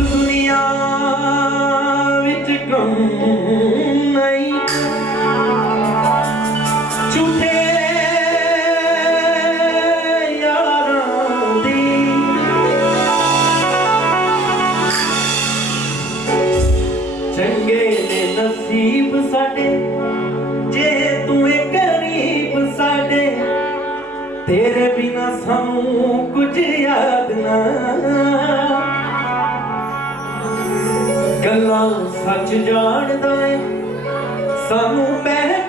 ਦੁਨੀਆ ਵਿੱਚ ਕੰਮ ਨਹੀਂ? ਝੂਠੇ ਯਾਰਾਂ ਦੀ। ਚੰਗੇ ਨੇ ਨਸੀਬ ਸਾਡੇ, ਜੇ ਤੂੰ ਏ ਕਰੀਬ ਸਾਡੇ, ਤੇਰੇ ਬਿਨਾ ਸਾਨੂੰ ਕੁਝ ਯਾਦ ਨਾ ਗੱਲਾਂ ਸੱਚ ਜਾਣਦਾ ਸਾਨੂੰ ਮੈਂ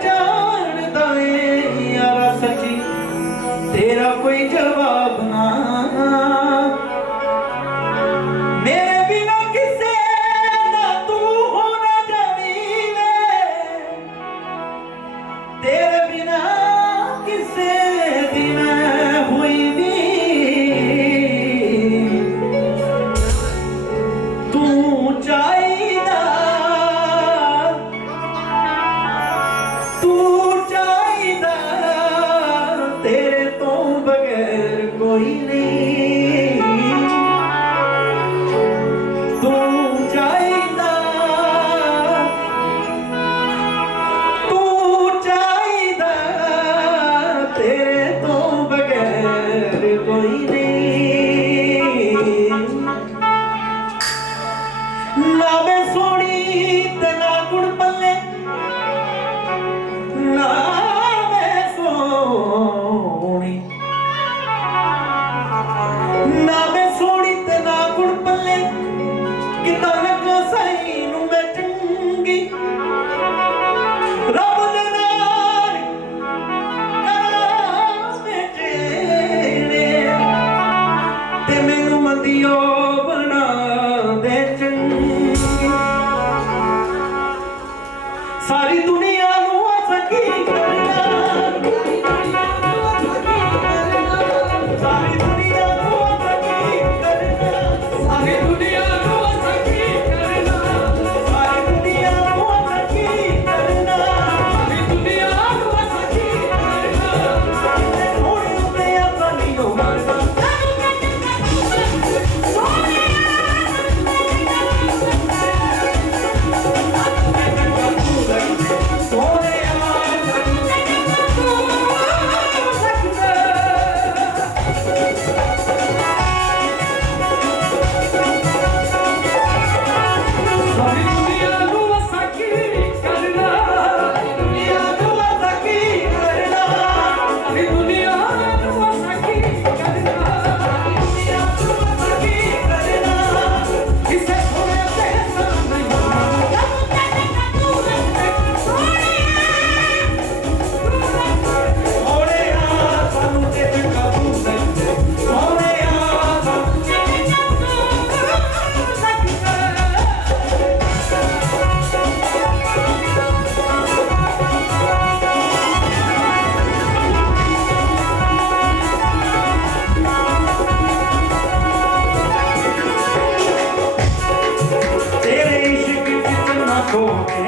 talking.